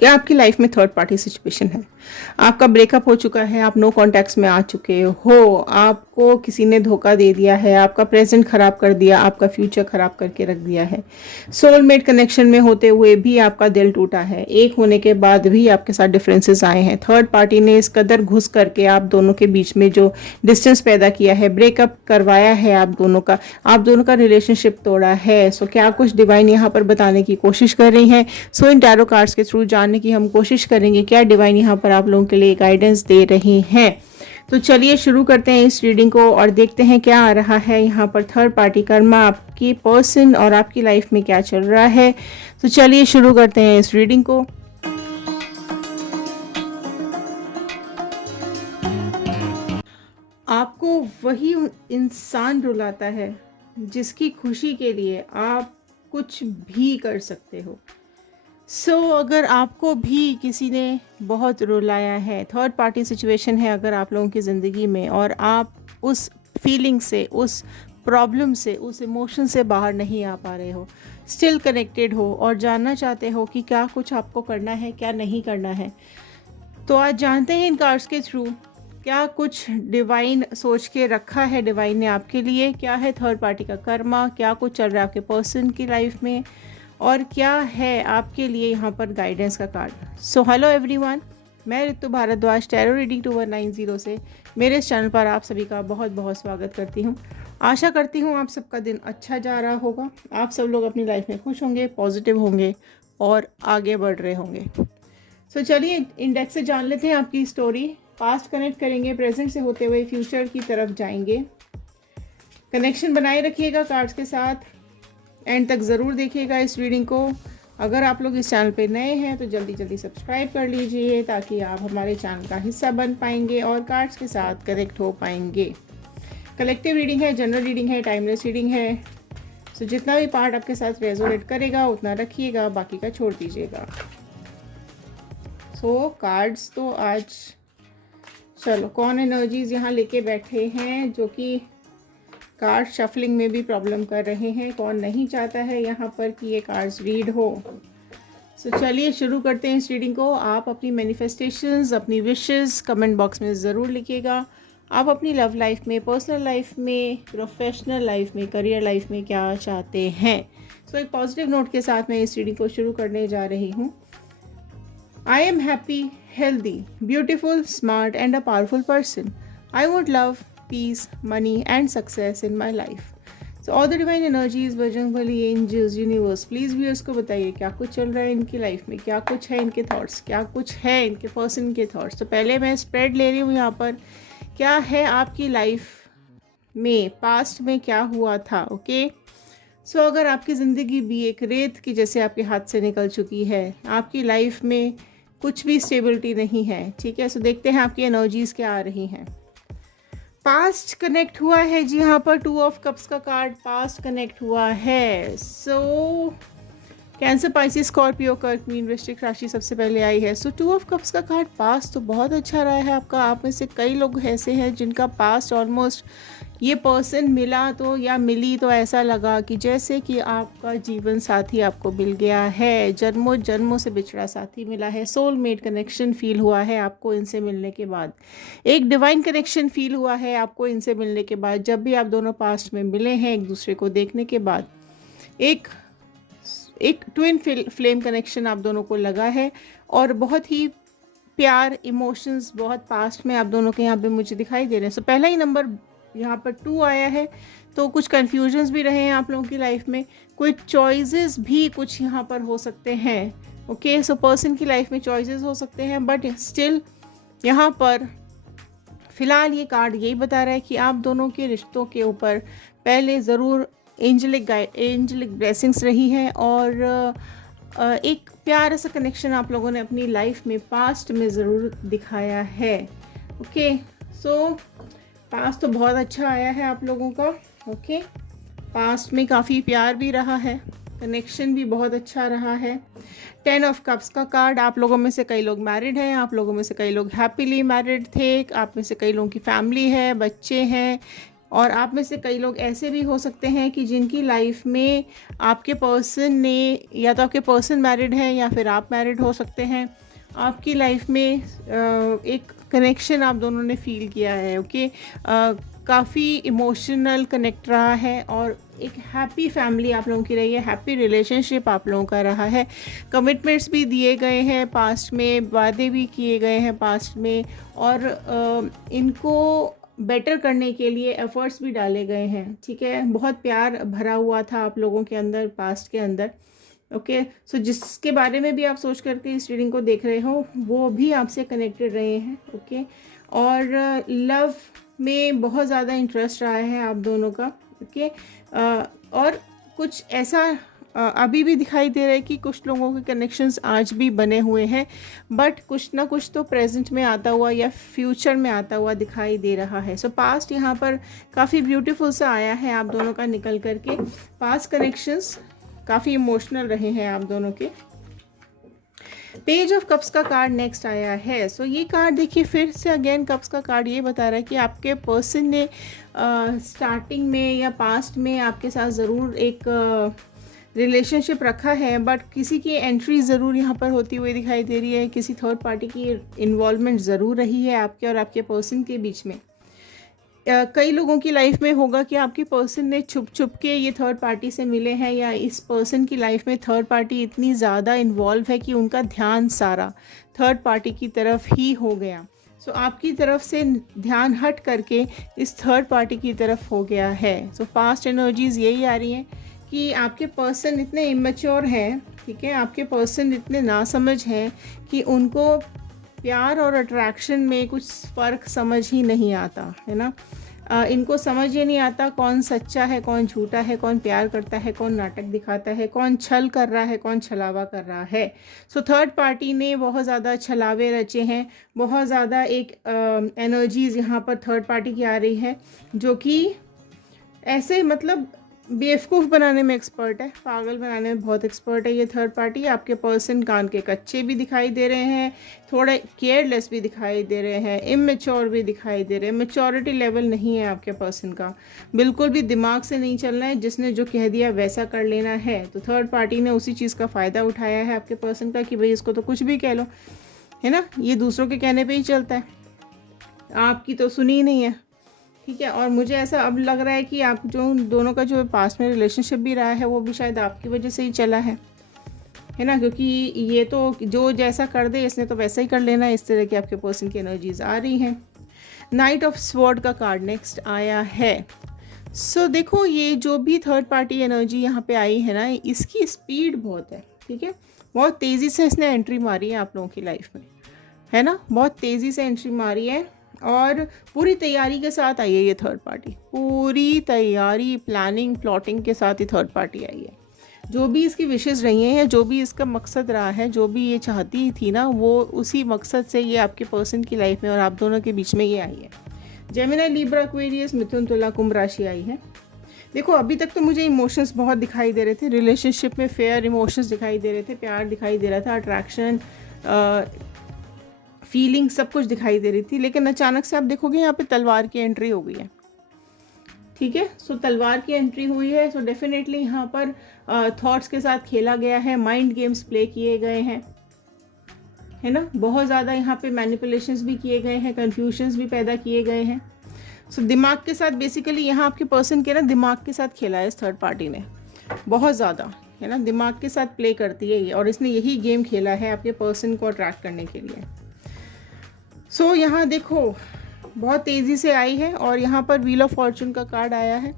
क्या आपकी लाइफ में थर्ड पार्टी सिचुएशन है? आपका ब्रेकअप हो चुका है, आप नो कॉन्टैक्ट्स में आ चुके हो, आपको किसी ने धोखा दे दिया है, आपका प्रेजेंट खराब कर दिया, आपका फ्यूचर खराब करके रख दिया है। सोलमेट कनेक्शन में होते हुए भी आपका दिल टूटा है, एक होने के बाद भी आपके साथ डिफरेंसेस आए हैं। थर्ड पार्टी ने इस कदर घुस करके आप दोनों के बीच में जो डिस्टेंस पैदा किया है, ब्रेकअप करवाया है आप दोनों का रिलेशनशिप तोड़ा है। सो क्या कुछ डिवाइन यहाँ पर बताने की कोशिश कर रही हैं? सो इन टैरो कार्ड्स के थ्रू जानने की हम कोशिश करेंगे क्या डिवाइन यहाँ पर आप लोगों के लिए गाइडेंस दे रही हैं। तो चलिए शुरू करते हैं इस रीडिंग को और देखते हैं क्या आ रहा है यहाँ पर। थर्ड पार्टी कर्मा, आपकी पर्सन और आपकी लाइफ में क्या चल रहा है। तो चलिए शुरू करते हैं इस रीडिंग को। आपको वही इंसान रुलाता है जिसकी खुशी के लिए आप कुछ भी कर सकते हो। अगर आपको भी किसी ने बहुत रुलाया है, थर्ड पार्टी सिचुएशन है अगर आप लोगों की ज़िंदगी में, और आप उस फीलिंग से, उस प्रॉब्लम से, उस इमोशन से बाहर नहीं आ पा रहे हो, स्टिल कनेक्टेड हो और जानना चाहते हो कि क्या कुछ आपको करना है, क्या नहीं करना है, तो आज जानते हैं इन कार्ड्स के थ्रू क्या कुछ डिवाइन सोच के रखा है डिवाइन ने आपके लिए। क्या है थर्ड पार्टी का कर्मा, क्या कुछ चल रहा है आपके पर्सन की लाइफ में, और क्या है आपके लिए यहाँ पर गाइडेंस का कार्ड। हेलो एवरीवन, मैं ऋतु भारद्वाज टैरो रीडिंग 2190 से मेरे इस चैनल पर आप सभी का बहुत बहुत स्वागत करती हूँ। आशा करती हूँ आप सबका दिन अच्छा जा रहा होगा, आप सब लोग अपनी लाइफ में खुश होंगे, पॉजिटिव होंगे और आगे बढ़ रहे होंगे। चलिए इंडेक्स से जान लेते हैं आपकी स्टोरी। पास्ट कनेक्ट करेंगे, प्रेजेंट से होते हुए फ्यूचर की तरफ जाएंगे। कनेक्शन बनाए रखिएगा कार्ड्स के साथ, एंड तक ज़रूर देखिएगा इस रीडिंग को। अगर आप लोग इस चैनल पे नए हैं तो जल्दी जल्दी सब्सक्राइब कर लीजिए ताकि आप हमारे चैनल का हिस्सा बन पाएंगे और कार्ड्स के साथ कनेक्ट हो पाएंगे। कलेक्टिव रीडिंग है, जनरल रीडिंग है, टाइमलेस रीडिंग है। जितना भी पार्ट आपके साथ रेजोनेट करेगा उतना रखिएगा, बाकी का छोड़ दीजिएगा। कार्ड्स तो आज चलो कौन एनर्जीज यहाँ लेके बैठे हैं जो कि कार्ड शफलिंग में भी प्रॉब्लम कर रहे हैं, कौन नहीं चाहता है यहाँ पर कि ये कार्ड्स रीड हो। चलिए शुरू करते हैं इस रीडिंग को। आप अपनी मैनिफेस्टेशंस, अपनी विशेस कमेंट बॉक्स में ज़रूर लिखिएगा। आप अपनी लव लाइफ में, पर्सनल लाइफ में, प्रोफेशनल लाइफ में, करियर लाइफ में क्या चाहते हैं। एक पॉजिटिव नोट के साथ मैं इस रीडिंग को शुरू करने जा रही हूँ। I am happy, healthy, beautiful, smart and a powerful person. I want love, peace, money and success in my life. All the divine energies, Bajrangbali, angels, universe, please viewers को बताइए क्या कुछ चल रहा है इनकी लाइफ में, क्या कुछ है इनके थॉट्स, क्या कुछ है इनके पर्सन के थॉट्स। पहले मैं स्प्रेड ले रही हूँ यहाँ पर, क्या है आपकी लाइफ में, पास्ट में क्या हुआ था। ओके अगर आपकी ज़िंदगी भी एक रेत की जैसे आपके हाथ से निकल चुकी है, आपकी लाइफ में कुछ भी स्टेबिलिटी नहीं है, ठीक है। देखते हैं आपकी एनर्जीज क्या आ रही हैं। पास्ट कनेक्ट हुआ है जी, यहाँ पर 2 ऑफ कप्स का कार्ड पास्ट कनेक्ट हुआ है। कैंसर, पाइसिस, स्कॉर्पियो, कर्क, मीन, वृश्चिक राशि सबसे पहले आई है। 2 ऑफ कप्स का कार्ड पास्ट तो बहुत अच्छा रहा है आपका। आप में से कई लोग ऐसे हैं जिनका पास्ट ऑलमोस्ट ये पर्सन मिला तो या मिली तो ऐसा लगा कि जैसे कि आपका जीवन साथी आपको मिल गया है, जन्मों जन्मों से बिछड़ा साथी मिला है। सोलमेट कनेक्शन फील हुआ है आपको इनसे मिलने के बाद, एक डिवाइन कनेक्शन फील हुआ है आपको इनसे मिलने के बाद। जब भी आप दोनों पास्ट में मिले हैं एक दूसरे को देखने के बाद, एक ट्विन फ्लेम कनेक्शन आप दोनों को लगा है और बहुत ही प्यार, इमोशंस बहुत पास्ट में आप दोनों के यहाँ पे मुझे दिखाई दे रहे हैं। पहला ही नंबर यहाँ पर 2 आया है, तो कुछ कन्फ्यूजन्स भी रहे हैं आप लोगों की लाइफ में, कोई चॉइसेस भी कुछ यहाँ पर हो सकते हैं। ओके पर्सन की लाइफ में चॉइसेस हो सकते हैं, बट स्टिल यहाँ पर फ़िलहाल ये कार्ड यही बता रहा है कि आप दोनों के रिश्तों के ऊपर पहले ज़रूर एंजलिक ब्लेसिंग्स रही है और एक प्यारा सा कनेक्शन आप लोगों ने अपनी लाइफ में पास्ट में ज़रूर दिखाया है। ओके पास्ट तो बहुत अच्छा आया है आप लोगों का। ओके पास्ट में काफ़ी प्यार भी रहा है, कनेक्शन भी बहुत अच्छा रहा है। 10 ऑफ कप्स का कार्ड, आप लोगों में से कई लोग मैरिड हैं, आप लोगों में से कई लोग हैप्पीली मैरिड थे, आप में से कई लोगों की फैमिली है, बच्चे हैं और आप में से कई लोग ऐसे भी हो सकते हैं कि जिनकी लाइफ में आपके पर्सन ने, या तो आपके पर्सन मैरिड है या फिर आप मैरिड हो सकते हैं, आपकी लाइफ में एक कनेक्शन आप दोनों ने फील किया है। ओके, काफ़ी इमोशनल कनेक्ट रहा है और एक हैप्पी फैमिली आप लोगों की रही है, हैप्पी रिलेशनशिप आप लोगों का रहा है। कमिटमेंट्स भी दिए गए हैं पास्ट में, वादे भी किए गए हैं पास्ट में, और इनको बेटर करने के लिए एफ़र्ट्स भी डाले गए हैं। ठीक है, बहुत प्यार भरा हुआ था आप लोगों के अंदर पास्ट के अंदर। ओके, सो जिसके बारे में भी आप सोच करके इस रीडिंग को देख रहे हो वो भी आपसे कनेक्टेड रहे हैं। ओके, और लव में बहुत ज़्यादा इंटरेस्ट रहा है आप दोनों का। ओके, और कुछ ऐसा अभी भी दिखाई दे रहा है कि कुछ लोगों के कनेक्शंस आज भी बने हुए हैं, बट कुछ ना कुछ तो प्रेजेंट में आता हुआ या फ्यूचर में आता हुआ दिखाई दे रहा है। सो पास्ट यहाँ पर काफ़ी ब्यूटीफुल सा आया है आप दोनों का निकल करके। पास्ट कनेक्शंस काफ़ी इमोशनल रहे हैं आप दोनों के। पेज ऑफ कप्स का कार्ड नेक्स्ट आया है। सो ये कार्ड देखिए, फिर से अगेन कप्स का कार्ड ये बता रहा है कि आपके पर्सन ने स्टार्टिंग में या पास्ट में आपके साथ ज़रूर एक रिलेशनशिप रखा है, बट किसी की एंट्री ज़रूर यहाँ पर होती हुई दिखाई दे रही है। किसी थर्ड पार्टी की इन्वॉल्वमेंट ज़रूर रही है आपके और आपके पर्सन के बीच में। कई लोगों की लाइफ में होगा कि आपके पर्सन ने छुप छुप के ये थर्ड पार्टी से मिले हैं, या इस पर्सन की लाइफ में थर्ड पार्टी इतनी ज़्यादा इन्वॉल्व है कि उनका ध्यान सारा थर्ड पार्टी की तरफ ही हो गया। सो आपकी तरफ से ध्यान हट करके इस थर्ड पार्टी की तरफ हो गया है। सो पास्ट एनर्जीज़ यही आ रही हैं कि आपके पर्सन इतने इमेच्योर हैं, ठीक है, आपके पर्सन इतने नासमझ हैं कि उनको प्यार और अट्रैक्शन में कुछ फ़र्क समझ ही नहीं आता है ना। इनको समझ ही नहीं आता कौन सच्चा है, कौन झूठा है, कौन प्यार करता है, कौन नाटक दिखाता है, कौन छल कर रहा है, कौन छलावा कर रहा है। सो थर्ड पार्टी ने बहुत ज़्यादा छलावे रचे हैं, बहुत ज़्यादा एक एनर्जीज़ यहाँ पर थर्ड पार्टी की आ रही है, जो कि ऐसे मतलब बेवकूफ़ बनाने में एक्सपर्ट है, पागल बनाने में बहुत एक्सपर्ट है ये थर्ड पार्टी। आपके पर्सन कान के कच्चे भी दिखाई दे रहे हैं, थोड़े केयरलेस भी दिखाई दे रहे हैं, इमेच्योर भी दिखाई दे रहे हैं। मैच्योरिटी लेवल नहीं है आपके पर्सन का, बिल्कुल भी दिमाग से नहीं चलना है, जिसने जो कह दिया वैसा कर लेना है। तो थर्ड पार्टी ने उसी चीज़ का फ़ायदा उठाया है आपके पर्सन का कि भाई इसको तो कुछ भी कह लो, है ना, ये दूसरों के कहने पर ही चलता है, आपकी तो सुनी ही नहीं है। ठीक है, और मुझे ऐसा अब लग रहा है कि आप जो दोनों का जो पास्ट में रिलेशनशिप भी रहा है वो भी शायद आपकी वजह से ही चला है ना, क्योंकि ये तो जो जैसा कर दे इसने तो वैसा ही कर लेना है। इस तरह की आपके पर्सन की एनर्जीज आ रही हैं। नाइट ऑफ स्वॉर्ड का कार्ड नेक्स्ट आया है। सो देखो, ये जो भी थर्ड पार्टी एनर्जी यहाँ पे आई है ना, इसकी स्पीड बहुत है। ठीक है, बहुत तेज़ी से इसने एंट्री मारी है आप लोगों की लाइफ में, है ना, बहुत तेज़ी से एंट्री मारी है और पूरी तैयारी के साथ आई है ये थर्ड पार्टी, पूरी तैयारी, प्लानिंग, प्लॉटिंग के साथ ही थर्ड पार्टी आई है। जो भी इसकी विशेष रही हैं या जो भी इसका मकसद रहा है, जो भी ये चाहती थी ना, वो उसी मकसद से ये आपके पर्सन की लाइफ में और आप दोनों के बीच में ये आई है। जेमिनी, लिब्रा, एक्वेरियस, मिथुन, तुला, कुंभ राशि आई है। देखो, अभी तक तो मुझे इमोशंस बहुत दिखाई दे रहे थे, रिलेशनशिप में फेयर इमोशंस दिखाई दे रहे थे, प्यार दिखाई दे रहा था, अट्रैक्शन, फीलिंग, सब कुछ दिखाई दे रही थी। लेकिन अचानक से आप देखोगे यहाँ पे तलवार की एंट्री हो गई है। ठीक है, सो तलवार की एंट्री हुई है। सो डेफिनेटली यहाँ पर थॉट्स के साथ खेला गया है, माइंड गेम्स प्ले किए गए हैं, है ना, बहुत ज़्यादा यहाँ पे मैनिपुलेशंस भी किए गए हैं, कन्फ्यूजन्स भी पैदा किए गए हैं। सो दिमाग के साथ बेसिकली यहाँ आपके पर्सन के ना दिमाग के साथ खेला है इस थर्ड पार्टी ने, बहुत ज़्यादा, है ना, दिमाग के साथ प्ले करती है ये, और इसने यही गेम खेला है आपके पर्सन को अट्रैक्ट करने के लिए। सो यहाँ देखो, बहुत तेज़ी से आई है और यहाँ पर व्हील ऑफ फॉर्चून का कार्ड आया है।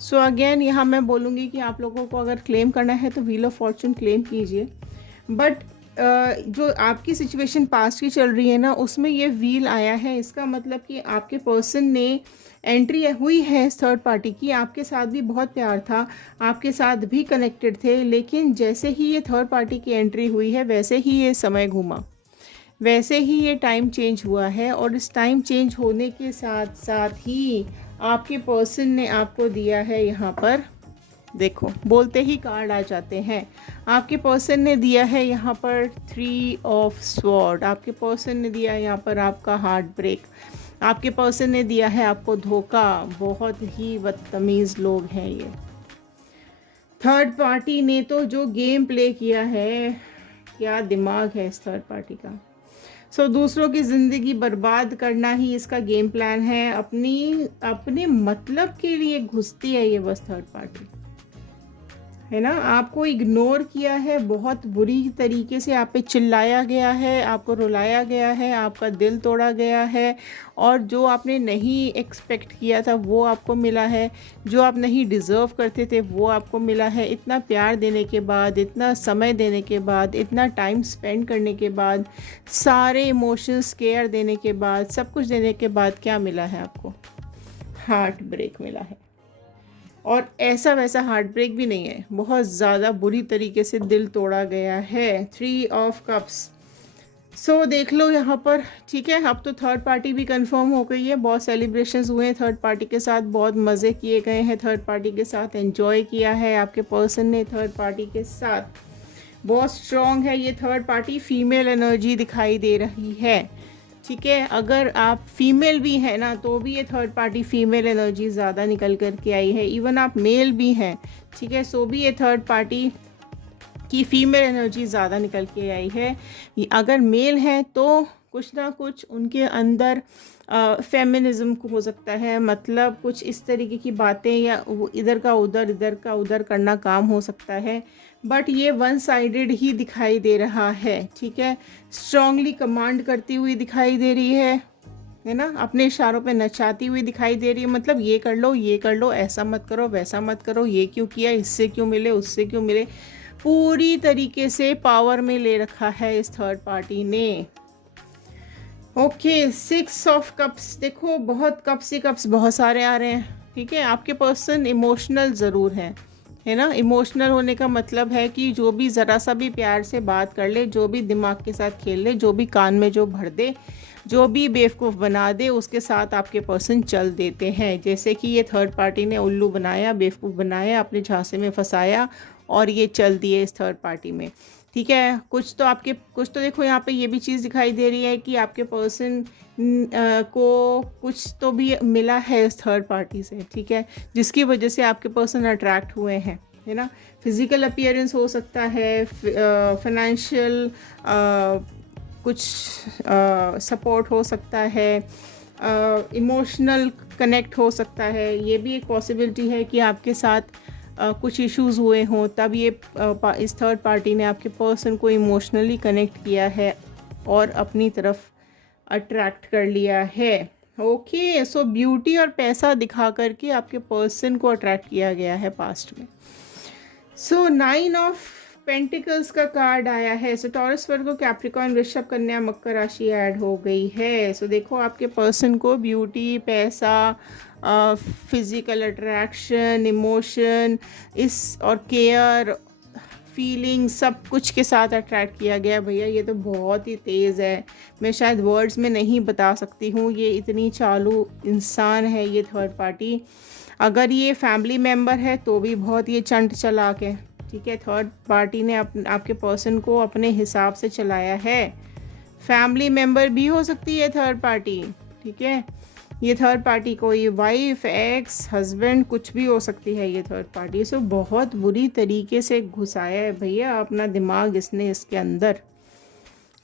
सो अगेन यहाँ मैं बोलूँगी कि आप लोगों को अगर क्लेम करना है तो व्हील ऑफ फॉर्चून क्लेम कीजिए, बट जो आपकी सिचुएशन पास्ट की चल रही है ना, उसमें ये व्हील आया है। इसका मतलब कि आपके पर्सन ने एंट्री हुई है इस थर्ड पार्टी की, आपके साथ भी बहुत प्यार था, आपके साथ भी कनेक्टेड थे, लेकिन जैसे ही ये थर्ड पार्टी की एंट्री हुई है वैसे ही ये समय घूमा, वैसे ही ये टाइम चेंज हुआ है। और इस टाइम चेंज होने के साथ साथ ही आपके पर्सन ने आपको दिया है, यहाँ पर देखो बोलते ही कार्ड आ जाते हैं, आपके पर्सन ने दिया है यहाँ पर 3 ऑफ स्वॉर्ड, आपके पर्सन ने दिया यहाँ पर आपका हार्ट ब्रेक, आपके पर्सन ने दिया है आपको धोखा, बहुत ही बदतमीज़ लोग हैं ये। थर्ड पार्टी ने तो जो गेम प्ले किया है, क्या दिमाग है इस थर्ड पार्टी का। दूसरों की ज़िंदगी बर्बाद करना ही इसका गेम प्लान है। अपने मतलब के लिए घुसती है ये बस थर्ड पार्टी, है ना। आपको इग्नोर किया है, बहुत बुरी तरीके से आप पे चिल्लाया गया है, आपको रुलाया गया है, आपका दिल तोड़ा गया है, और जो आपने नहीं एक्सपेक्ट किया था वो आपको मिला है, जो आप नहीं डिज़र्व करते थे वो आपको मिला है। इतना प्यार देने के बाद, इतना समय देने के बाद, इतना टाइम स्पेंड करने के बाद, सारे इमोशंस केयर देने के बाद, सब कुछ देने के बाद क्या मिला है आपको? हार्ट ब्रेक मिला है। और ऐसा वैसा हार्ट ब्रेक भी नहीं है, बहुत ज़्यादा बुरी तरीके से दिल तोड़ा गया है। 3 ऑफ कप्स। देख लो यहाँ पर, ठीक है। अब तो थर्ड पार्टी भी कंफर्म हो गई है। बहुत सेलिब्रेशंस हुए हैं थर्ड पार्टी के साथ, बहुत मज़े किए गए हैं थर्ड पार्टी के साथ, एंजॉय किया है आपके पर्सन ने थर्ड पार्टी के साथ। बहुत स्ट्रॉन्ग है ये थर्ड पार्टी, फीमेल एनर्जी दिखाई दे रही है, ठीक है। अगर आप फीमेल भी हैं ना तो भी ये थर्ड पार्टी फीमेल एनर्जी ज़्यादा निकल कर के आई है। इवन आप मेल भी हैं, ठीक है, सो भी ये थर्ड पार्टी की फीमेल एनर्जी ज़्यादा निकल के आई है। अगर मेल हैं तो कुछ ना कुछ उनके अंदर फेमिनिज़म हो सकता है, मतलब कुछ इस तरीके की बातें, या वो इधर का उधर करना काम हो सकता है। बट ये वन साइडेड ही दिखाई दे रहा है, ठीक है। स्ट्रांगली कमांड करती हुई दिखाई दे रही है ना, अपने इशारों पे नचाती हुई दिखाई दे रही है। मतलब ये कर लो, ऐसा मत करो, वैसा मत करो, ये क्यों किया, इससे क्यों मिले, उससे क्यों मिले, पूरी तरीके से पावर में ले रखा है इस थर्ड पार्टी ने। Okay, 6 of cups. देखो बहुत कप्स ही कप्स बहुत सारे आ रहे हैं, ठीक है। आपके पर्सन इमोशनल ज़रूर है ना। इमोशनल होने का मतलब है कि जो भी ज़रा सा भी प्यार से बात कर ले, जो भी दिमाग के साथ खेल ले, जो भी कान में जो भर दे, जो भी बेवकूफ़ बना दे, उसके साथ आपके पर्सन चल देते हैं। जैसे कि ये थर्ड पार्टी ने उल्लू बनाया, बेवकूफ़ बनाया, अपने झांसे में फंसाया और ये चल दिए इस थर्ड पार्टी में, ठीक है। कुछ तो देखो यहाँ पे ये भी चीज़ दिखाई दे रही है कि आपके पर्सन को कुछ तो भी मिला है इस थर्ड पार्टी से, ठीक है, जिसकी वजह से आपके पर्सन अट्रैक्ट हुए हैं, है ना। फिज़िकल अपीयरेंस हो सकता है, फाइनेंशियल कुछ सपोर्ट हो सकता है, इमोशनल कनेक्ट हो सकता है। ये भी एक पॉसिबिलिटी है कि आपके साथ कुछ इश्यूज़ हुए हों, तब ये इस थर्ड पार्टी ने आपके पर्सन को इमोशनली कनेक्ट किया है और अपनी तरफ अट्रैक्ट कर लिया है। ओके, सो ब्यूटी और पैसा दिखा करके आपके पर्सन को अट्रैक्ट किया गया है पास्ट में। 9 ऑफ पेंटिकल्स का कार्ड आया है। टॉरस, वर्गो, कैप्रिकॉर्न, वृषभ, कन्या, मकर राशि ऐड हो गई है। देखो आपके पर्सन को ब्यूटी, पैसा, फिज़िकल अट्रैक्शन, इमोशन, इस और केयर, फीलिंग, सब कुछ के साथ अट्रैक्ट किया गया। भैया ये तो बहुत ही तेज़ है, मैं शायद वर्ड्स में नहीं बता सकती हूँ, ये इतनी चालू इंसान है ये थर्ड पार्टी। अगर ये फैमिली मेम्बर है तो भी बहुत ये चंट चालाक है, ठीक है। थर्ड पार्टी ने आपके पर्सन को अपने हिसाब से चलाया है। फैमिली मेम्बर भी हो सकती है थर्ड पार्टी, ठीक है। ये थर्ड पार्टी कोई वाइफ, एक्स, हस्बैंड, कुछ भी हो सकती है ये थर्ड पार्टी। बहुत बुरी तरीके से घुसाया है भैया अपना दिमाग इसने इसके अंदर।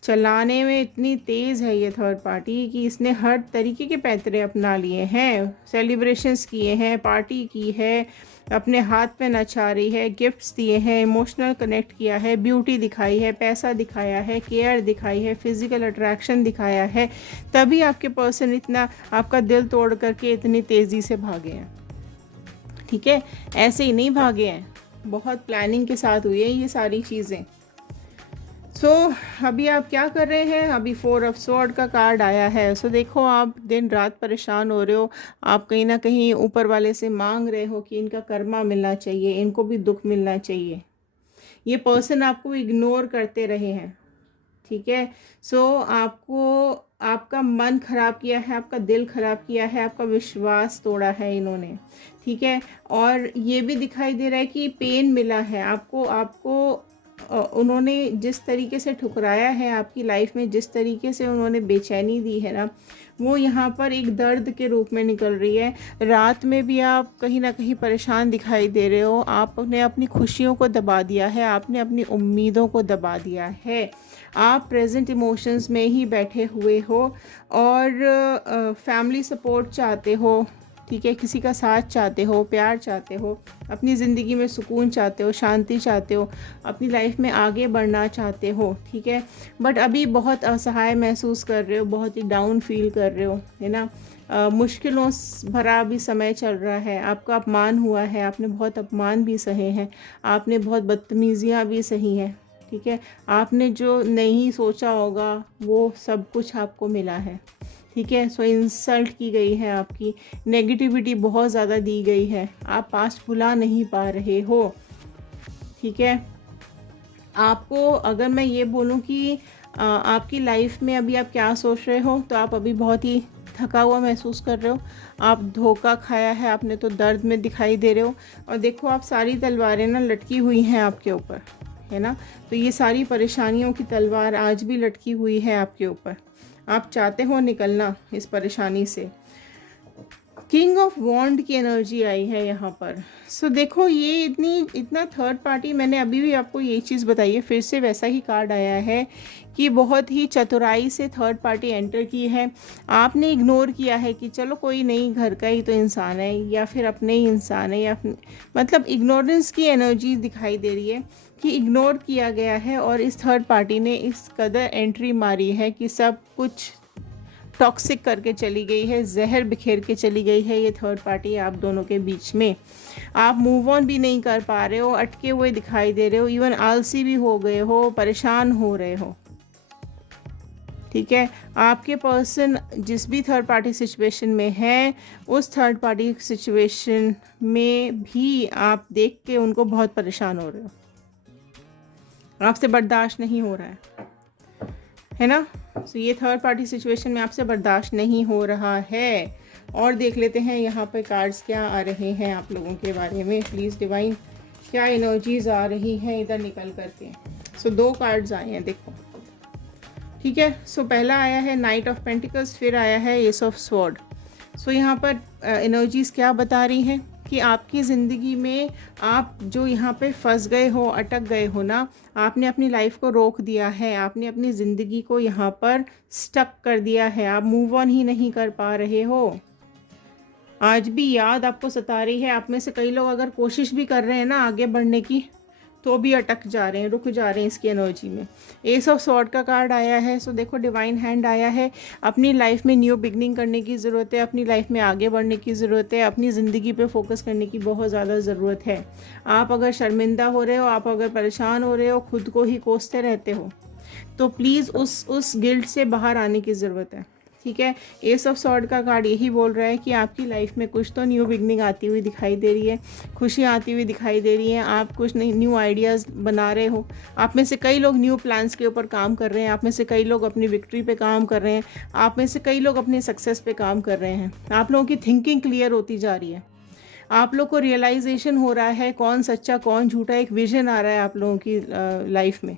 चलाने में इतनी तेज़ है ये थर्ड पार्टी कि इसने हर तरीके के पैतरे अपना लिए हैं, सेलिब्रेशंस किए हैं, पार्टी की है, अपने हाथ पे नचा रही है, गिफ्ट्स दिए हैं, इमोशनल कनेक्ट किया है, ब्यूटी दिखाई है, पैसा दिखाया है, केयर दिखाई है, फिज़िकल अट्रैक्शन दिखाया है, तभी आपके पर्सन इतना आपका दिल तोड़ करके इतनी तेज़ी से भागे हैं, ठीक है। ऐसे ही नहीं भागे हैं, बहुत प्लानिंग के साथ हुई है ये सारी चीज़ें। अभी आप क्या कर रहे हैं? अभी 4 ऑफ स्वॉर्ड का कार्ड आया है। देखो आप दिन रात परेशान हो रहे हो, आप कहीं ना कहीं ऊपर वाले से मांग रहे हो कि इनका कर्मा मिलना चाहिए, इनको भी दुख मिलना चाहिए। ये पर्सन आपको इग्नोर करते रहे हैं, ठीक है। आपको आपका मन ख़राब किया है, आपका दिल ख़राब किया है, आपका विश्वास तोड़ा है इन्होंने, ठीक है। और ये भी दिखाई दे रहा है कि पेन मिला है आपको उन्होंने जिस तरीके से ठुकराया है आपकी लाइफ में, जिस तरीके से उन्होंने बेचैनी दी है ना, वो यहाँ पर एक दर्द के रूप में निकल रही है। रात में भी आप कहीं ना कहीं परेशान दिखाई दे रहे हो। आपने अपनी खुशियों को दबा दिया है, आपने अपनी उम्मीदों को दबा दिया है। आप प्रेजेंट इमोशंस में ही बैठे हुए हो और फैमिली सपोर्ट चाहते हो, ठीक है, किसी का साथ चाहते हो, प्यार चाहते हो, अपनी ज़िंदगी में सुकून चाहते हो, शांति चाहते हो, अपनी लाइफ में आगे बढ़ना चाहते हो, ठीक है, बट अभी बहुत असहाय महसूस कर रहे हो, बहुत ही डाउन फील कर रहे हो, है ना। मुश्किलों भरा भी समय चल रहा है, आपका अपमान हुआ है, आपने बहुत अपमान भी सहे हैं, आपने बहुत बदतमीज़ियाँ भी सही हैं, ठीक है, आपने जो नहीं सोचा होगा वो सब कुछ आपको मिला है, ठीक है। सो इंसल्ट की गई है, आपकी नेगेटिविटी बहुत ज़्यादा दी गई है, आप पास्ट भुला नहीं पा रहे हो, ठीक है। आपको अगर मैं ये बोलूँ कि आपकी लाइफ में अभी आप क्या सोच रहे हो, तो आप अभी बहुत ही थका हुआ महसूस कर रहे हो, आप धोखा खाया है आपने, तो दर्द में दिखाई दे रहे हो। और देखो आप सारी तलवारें ना लटकी हुई हैं आपके ऊपर, है ना, तो ये सारी परेशानियों की तलवार आज भी लटकी हुई है आपके ऊपर। आप चाहते हो निकलना इस परेशानी से। किंग ऑफ वॉन्ड की एनर्जी आई है यहाँ पर। सो देखो ये इतना थर्ड पार्टी, मैंने अभी भी आपको ये चीज़ बताई है, फिर से वैसा ही कार्ड आया है कि बहुत ही चतुराई से थर्ड पार्टी एंटर की है। आपने इग्नोर किया है कि चलो कोई नहीं, घर का ही तो इंसान है, या फिर अपने ही इंसान है, या मतलब इग्नोरेंस की एनर्जी दिखाई दे रही है कि इग्नोर किया गया है। और इस थर्ड पार्टी ने इस कदर एंट्री मारी है कि सब कुछ टॉक्सिक करके चली गई है, जहर बिखेर के चली गई है ये थर्ड पार्टी आप दोनों के बीच में। आप मूव ऑन भी नहीं कर पा रहे हो, अटके हुए दिखाई दे रहे हो, इवन आलसी भी हो गए हो, परेशान हो रहे हो, ठीक है। आपके पर्सन जिस भी थर्ड पार्टी सिचुएशन में है, उस थर्ड पार्टी सिचुएशन में भी आप देख के उनको बहुत परेशान हो रहे हो, आपसे बर्दाश्त नहीं हो रहा है ना। तो ये थर्ड पार्टी सिचुएशन में आपसे बर्दाश्त नहीं हो रहा है। और देख लेते हैं यहाँ पे कार्ड्स क्या आ रहे हैं आप लोगों के बारे में। प्लीज़ डिवाइन, क्या एनर्जीज आ रही हैं इधर निकल करके। सो 2 कार्ड्स आए हैं, देखो, ठीक है। सो पहला आया है नाइट ऑफ पेंटिकल्स, फिर आया है एस ऑफ स्वॉर्ड। सो यहाँ पर एनर्जीज क्या बता रही हैं कि आपकी ज़िंदगी में आप जो यहाँ पे फंस गए हो, अटक गए हो ना, आपने अपनी लाइफ को रोक दिया है, आपने अपनी ज़िंदगी को यहाँ पर स्टक कर दिया है, आप मूव ऑन ही नहीं कर पा रहे हो। आज भी याद आपको सता रही है। आप में से कई लोग अगर कोशिश भी कर रहे हैं ना आगे बढ़ने की, तो भी अटक जा रहे हैं, रुक जा रहे हैं इसकी एनर्जी में। एस ऑफ स्वॉर्ड का कार्ड आया है। सो देखो डिवाइन हैंड आया है। अपनी लाइफ में न्यू बिगनिंग करने की ज़रूरत है, अपनी लाइफ में आगे बढ़ने की ज़रूरत है, अपनी ज़िंदगी पे फोकस करने की बहुत ज़्यादा ज़रूरत है। आप अगर शर्मिंदा हो रहे हो, आप अगर परेशान हो रहे हो, खुद को ही कोसते रहते हो, तो प्लीज़ उस गिल्ट से बाहर आने की ज़रूरत है, ठीक है। एस ऑफ सॉर्ड का कार्ड यही बोल रहा है कि आपकी लाइफ में कुछ तो न्यू बिगनिंग आती हुई दिखाई दे रही है, खुशियाँ आती हुई दिखाई दे रही हैं, आप कुछ नई न्यू आइडियाज़ बना रहे हो। आप में से कई लोग न्यू प्लान्स के ऊपर काम कर रहे हैं, आप में से कई लोग अपनी विक्ट्री पे काम कर रहे हैं, आप में से कई लोग अपनी सक्सेस पे काम कर रहे हैं। आप लोगों की थिंकिंग क्लियर होती जा रही है, आप लोग को रियलाइजेशन हो रहा है कौन सच्चा कौन झूठा, एक विजन आ रहा है आप लोगों की लाइफ में,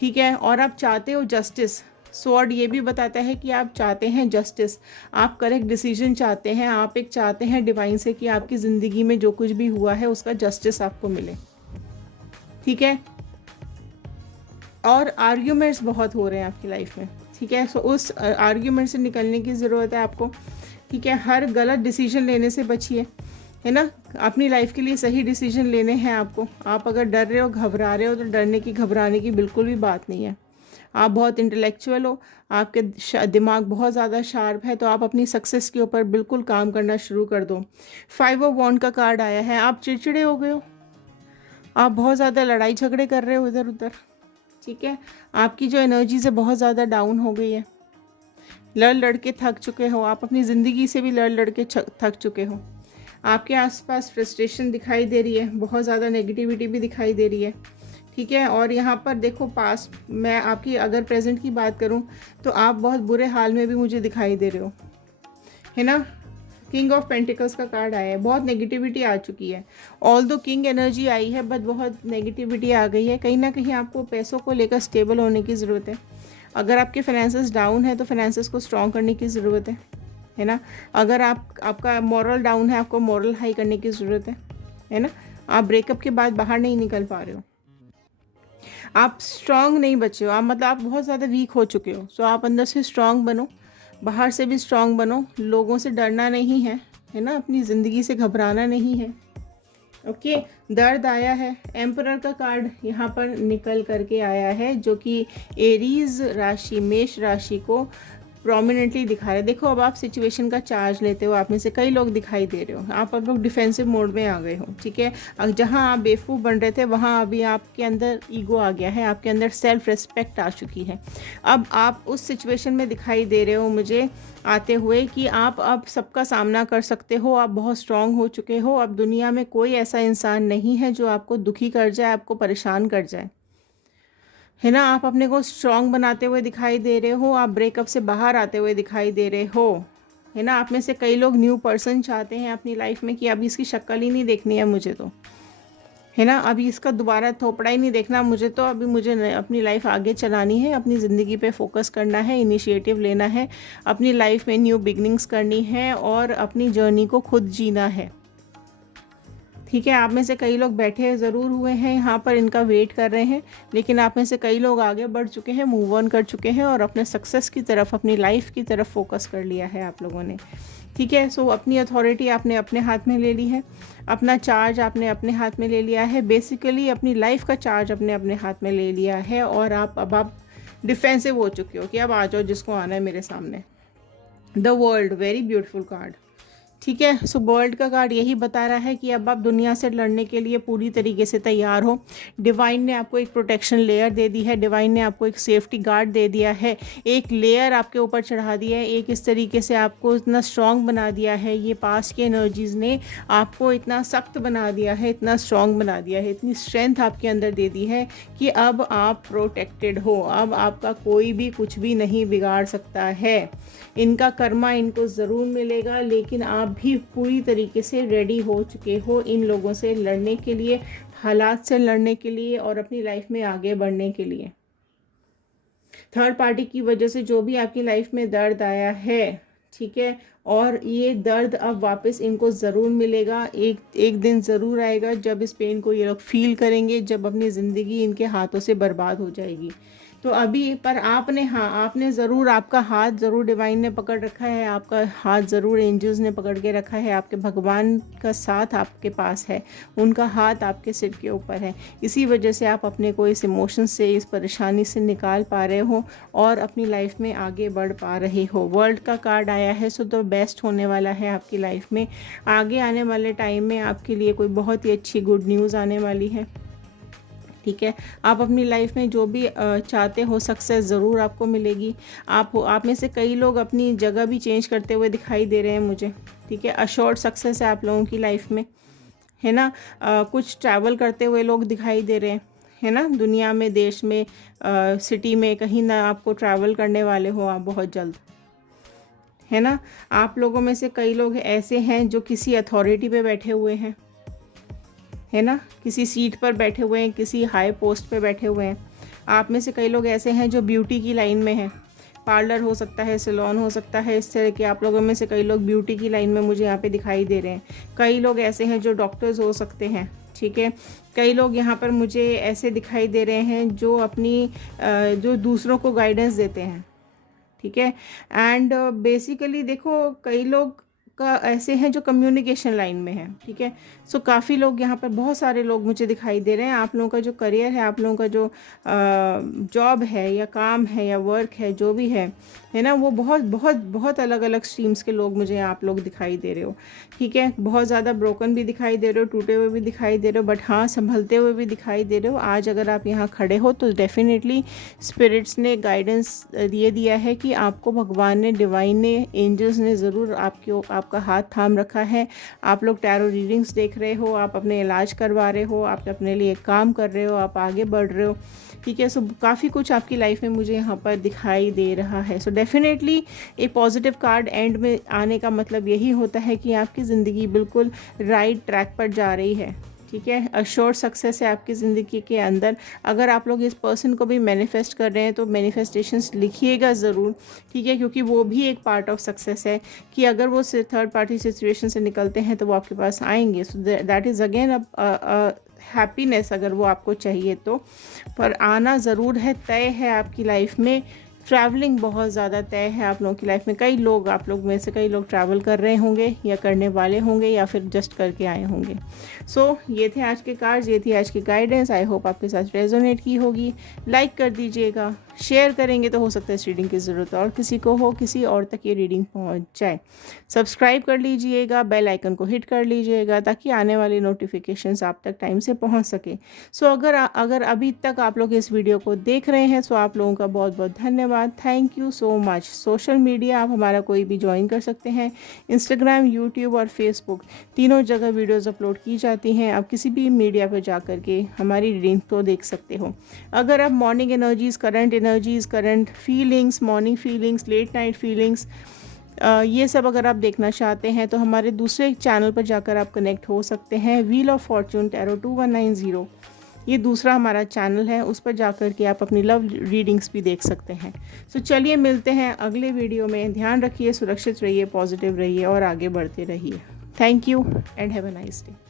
ठीक है। और आप चाहते हो जस्टिस। स्वॉर्ड ये भी बताता है कि आप चाहते हैं जस्टिस, आप करेक्ट डिसीजन चाहते हैं, आप एक चाहते हैं डिवाइन से कि आपकी ज़िंदगी में जो कुछ भी हुआ है उसका जस्टिस आपको मिले, ठीक है। और आर्ग्यूमेंट्स बहुत हो रहे हैं आपकी लाइफ में, ठीक है। सो उस आर्ग्यूमेंट से निकलने की ज़रूरत है आपको, ठीक है। हर गलत डिसीजन लेने से बचिए, है ना। अपनी लाइफ के लिए सही डिसीजन लेने हैं आपको। आप अगर डर रहे हो, घबरा रहे हो, तो डरने की घबराने की बिल्कुल भी बात नहीं है। आप बहुत इंटेलेक्चुअल हो, आपके दिमाग बहुत ज़्यादा शार्प है, तो आप अपनी सक्सेस के ऊपर बिल्कुल काम करना शुरू कर दो। 5 ऑफ वॉन्ड का कार्ड आया है। आप चिड़चिड़े हो गए हो, आप बहुत ज़्यादा लड़ाई झगड़े कर रहे हो इधर उधर, ठीक है। आपकी जो एनर्जी से बहुत ज़्यादा डाउन हो गई है, लड़ लड़ के थक चुके हो, आप अपनी ज़िंदगी से भी लड़ लड़ के थक चुके हो। आपके आसपास फ्रस्ट्रेशन दिखाई दे रही है, बहुत ज़्यादा नेगेटिविटी भी दिखाई दे रही है, ठीक है। और यहाँ पर देखो पास्ट, मैं आपकी अगर प्रेजेंट की बात करूँ तो आप बहुत बुरे हाल में भी मुझे दिखाई दे रहे हो, है ना। किंग ऑफ पेंटिकल्स का कार्ड आया है, बहुत नेगेटिविटी आ चुकी है। ऑल दो किंग एनर्जी आई है बट बहुत नेगेटिविटी आ गई है। कहीं ना कहीं आपको पैसों को लेकर स्टेबल होने की ज़रूरत है। अगर आपके फाइनेंसेस डाउन है तो फाइनेंसेस को स्ट्रॉन्ग करने की ज़रूरत है ना। अगर आपका मॉरल डाउन है, आपको मॉरल हाई करने की ज़रूरत है ना। आप ब्रेकअप के बाद बाहर नहीं निकल पा रहे हो, आप स्ट्रांग नहीं बचे हो, आप मतलब आप बहुत ज़्यादा वीक हो चुके हो। सो आप अंदर से स्ट्रांग बनो, बाहर से भी स्ट्रांग बनो। लोगों से डरना नहीं है ना, अपनी ज़िंदगी से घबराना नहीं है। ओके, दर्द आया है। एम्परर का कार्ड यहाँ पर निकल करके आया है, जो कि एरीज राशि, मेष राशि को प्रोमिनेंटली दिखा रहे हैं। देखो अब आप सिचुएशन का चार्ज लेते हो, आप में से कई लोग दिखाई दे रहे हो, आप अब लोग डिफेंसिव मोड में आ गए हो, ठीक है। अब जहाँ आप बेवकूफ़ बन रहे थे वहाँ अभी आपके अंदर ईगो आ गया है, आपके अंदर सेल्फ रिस्पेक्ट आ चुकी है। अब आप उस सिचुएशन में दिखाई दे रहे हो मुझे आते हुए कि आप अब सबका सामना कर सकते हो, आप बहुत स्ट्रांग हो चुके हो। अब दुनिया में कोई ऐसा इंसान नहीं है जो आपको दुखी कर जाए, आपको परेशान कर जाए, है ना। आप अपने को स्ट्रांग बनाते हुए दिखाई दे रहे हो, आप ब्रेकअप से बाहर आते हुए दिखाई दे रहे हो, है ना। आप में से कई लोग न्यू पर्सन चाहते हैं अपनी लाइफ में कि अभी इसकी शक्ल ही नहीं देखनी है मुझे तो, है ना, अभी इसका दोबारा थोपड़ा ही नहीं देखना मुझे तो, अभी मुझे अपनी लाइफ आगे चलानी है, अपनी ज़िंदगी पे फोकस करना है, इनिशिएटिव लेना है, अपनी लाइफ में न्यू बिगनिंग्स करनी है और अपनी जर्नी को खुद जीना है, ठीक है। आप में से कई लोग बैठे ज़रूर हुए हैं यहाँ पर, इनका वेट कर रहे हैं, लेकिन आप में से कई लोग आगे बढ़ चुके हैं, मूव ऑन कर चुके हैं और अपने सक्सेस की तरफ, अपनी लाइफ की तरफ फोकस कर लिया है आप लोगों ने, ठीक है। सो अपनी अथॉरिटी आपने अपने हाथ में ले ली है, अपना चार्ज आपने अपने हाथ में ले लिया है, बेसिकली अपनी लाइफ का चार्ज अपने अपने हाथ में ले लिया है और अब आप डिफेंसिव हो चुके हो कि अब आ जाओ जिसको आना है मेरे सामने। The world, very beautiful card, ठीक है। सो वर्ल्ड का कार्ड यही बता रहा है कि अब आप दुनिया से लड़ने के लिए पूरी तरीके से तैयार हो। डिवाइन ने आपको एक प्रोटेक्शन लेयर दे दी है, डिवाइन ने आपको एक सेफ्टी गार्ड दे दिया है, एक लेयर आपके ऊपर चढ़ा दिया है, एक इस तरीके से आपको इतना स्ट्रॉन्ग बना दिया है। ये पास्ट की एनर्जीज़ ने आपको इतना सख्त बना दिया है, इतना स्ट्रॉन्ग बना दिया है, इतनी स्ट्रेंथ आपके अंदर दे दी है कि अब आप प्रोटेक्टेड हो। अब आपका कोई भी कुछ भी नहीं बिगाड़ सकता है। इनका कर्मा इनको ज़रूर मिलेगा, लेकिन आप भी पूरी तरीके से रेडी हो चुके हो इन लोगों से लड़ने के लिए, हालात से लड़ने के लिए और अपनी लाइफ में आगे बढ़ने के लिए। थर्ड पार्टी की वजह से जो भी आपकी लाइफ में दर्द आया है, ठीक है, और ये दर्द अब वापस इनको ज़रूर मिलेगा। एक दिन ज़रूर आएगा जब इस पेन को ये लोग फील करेंगे, जब अपनी ज़िंदगी इनके हाथों से बर्बाद हो जाएगी। तो अभी पर आपने ज़रूर, आपका हाथ ज़रूर डिवाइन ने पकड़ रखा है, आपका हाथ ज़रूर एंजल्स ने पकड़ के रखा है, आपके भगवान का साथ आपके पास है, उनका हाथ आपके सिर के ऊपर है। इसी वजह से आप अपने को इस इमोशन से, इस परेशानी से निकाल पा रहे हो और अपनी लाइफ में आगे बढ़ पा रहे हो। वर्ल्ड का कार्ड आया है, सो तो बेस्ट होने वाला है आपकी लाइफ में। आगे आने वाले टाइम में आपके लिए कोई बहुत ही अच्छी गुड न्यूज़ आने वाली है, ठीक है। आप अपनी लाइफ में जो भी चाहते हो सक्सेस ज़रूर आपको मिलेगी। आप में से कई लोग अपनी जगह भी चेंज करते हुए दिखाई दे रहे हैं मुझे, ठीक है। अश्योर्ड सक्सेस है आप लोगों की लाइफ में, है ना। कुछ ट्रैवल करते हुए लोग दिखाई दे रहे हैं, है ना, दुनिया में, देश में, सिटी में, कहीं ना आपको ट्रैवल करने वाले हो आप बहुत जल्द, है ना। आप लोगों में से कई लोग ऐसे हैं जो किसी अथॉरिटी पे बैठे हुए हैं, है ना, किसी सीट पर बैठे हुए हैं, किसी हाई पोस्ट पे बैठे हुए हैं। आप में से कई लोग ऐसे हैं जो ब्यूटी की लाइन में हैं, पार्लर हो सकता है, सैलून हो सकता है, इस तरह के आप लोगों में से कई लोग ब्यूटी की लाइन में मुझे यहाँ पे दिखाई दे रहे हैं। कई लोग ऐसे हैं जो डॉक्टर्स हो सकते हैं, ठीक है। कई लोग यहाँ पर मुझे ऐसे दिखाई दे रहे हैं जो जो दूसरों को गाइडेंस देते हैं, ठीक है। एंड बेसिकली देखो कई लोग का ऐसे हैं जो कम्युनिकेशन लाइन में है, ठीक है। सो काफ़ी लोग यहाँ पर, बहुत सारे लोग मुझे दिखाई दे रहे हैं। आप लोगों का जो करियर है, आप लोगों का जो जॉब है या काम है या वर्क है, जो भी है ना, वो बहुत बहुत बहुत अलग अलग स्ट्रीम्स के लोग मुझे आप लोग दिखाई दे रहे हो, ठीक है। बहुत ज़्यादा ब्रोकन भी दिखाई दे रहे हो, टूटे हुए भी दिखाई दे रहे हो, बट हाँ संभलते हुए भी दिखाई दे रहे हो। आज अगर आप यहाँ खड़े हो तो डेफिनेटली स्पिरिट्स ने गाइडेंस ये दिया है कि आपको भगवान ने, डिवाइन ने, एंजल्स ने ज़रूर आपको आपका हाथ थाम रखा है। आप लोग टैरो रीडिंग्स देख रहे हो, आप अपने इलाज करवा रहे हो, आप अपने लिए काम कर रहे हो, आप आगे बढ़ रहे हो, ठीक है। सो काफ़ी कुछ आपकी लाइफ में मुझे यहाँ पर दिखाई दे रहा है। सो डेफिनेटली एक पॉजिटिव कार्ड एंड में आने का मतलब यही होता है कि आपकी ज़िंदगी बिल्कुल राइट ट्रैक पर जा रही है, ठीक है। अश्योर सक्सेस है आपकी ज़िंदगी के अंदर। अगर आप लोग इस पर्सन को भी मैनिफेस्ट कर रहे हैं तो मैनिफेस्टेशंस लिखिएगा ज़रूर, ठीक है, क्योंकि वो भी एक पार्ट ऑफ सक्सेस है कि अगर वो थर्ड पार्टी सिचुएशन से निकलते हैं तो वो आपके पास आएंगे। So that is again happiness अगर वो आपको चाहिए तो, पर आना ज़रूर है, तय है आपकी लाइफ में। ट्रैवलिंग बहुत ज़्यादा तय है आप लोगों की लाइफ में। कई लोग, आप लोग में से कई लोग ट्रैवल कर रहे होंगे या करने वाले होंगे या फिर जस्ट करके आए होंगे। सो ये थे आज के कार्ड्स, ये थी आज की गाइडेंस। आई होप आपके साथ रेजोनेट की होगी। लाइक कर दीजिएगा, शेयर करेंगे तो हो सकता है इस रीडिंग की ज़रूरत और किसी को हो, किसी और तक ये रीडिंग पहुंच जाए। सब्सक्राइब कर लीजिएगा, बेल आइकन को हिट कर लीजिएगा ताकि आने वाली नोटिफिकेशंस आप तक टाइम से पहुंच सके। सो अगर अभी तक आप लोग इस वीडियो को देख रहे हैं, सो आप लोगों का बहुत बहुत धन्यवाद। Thank you so much. Social media आप हमारा कोई भी ज्वाइन कर सकते हैं। इंस्टाग्राम, यूट्यूब और फेसबुक तीनों जगह वीडियोज़ अपलोड की जाती हैं। आप किसी भी मीडिया पर जा कर के हमारी रीडिंग को देख सकते हो। अगर आप morning energies, current feelings, morning feelings, late night feelings, ये सब अगर आप देखना चाहते हैं तो हमारे दूसरे चैनल पर जाकर आप कनेक्ट हो सकते हैं। व्हील ऑफ फॉर्चून टैरो 2190, ये दूसरा हमारा चैनल है, उस पर जाकर के आप अपनी लव रीडिंग्स भी देख सकते हैं। सो चलिए मिलते हैं अगले वीडियो में। ध्यान रखिए, सुरक्षित रहिए, पॉजिटिव रहिए और आगे बढ़ते रहिए। Thank you and have a nice day.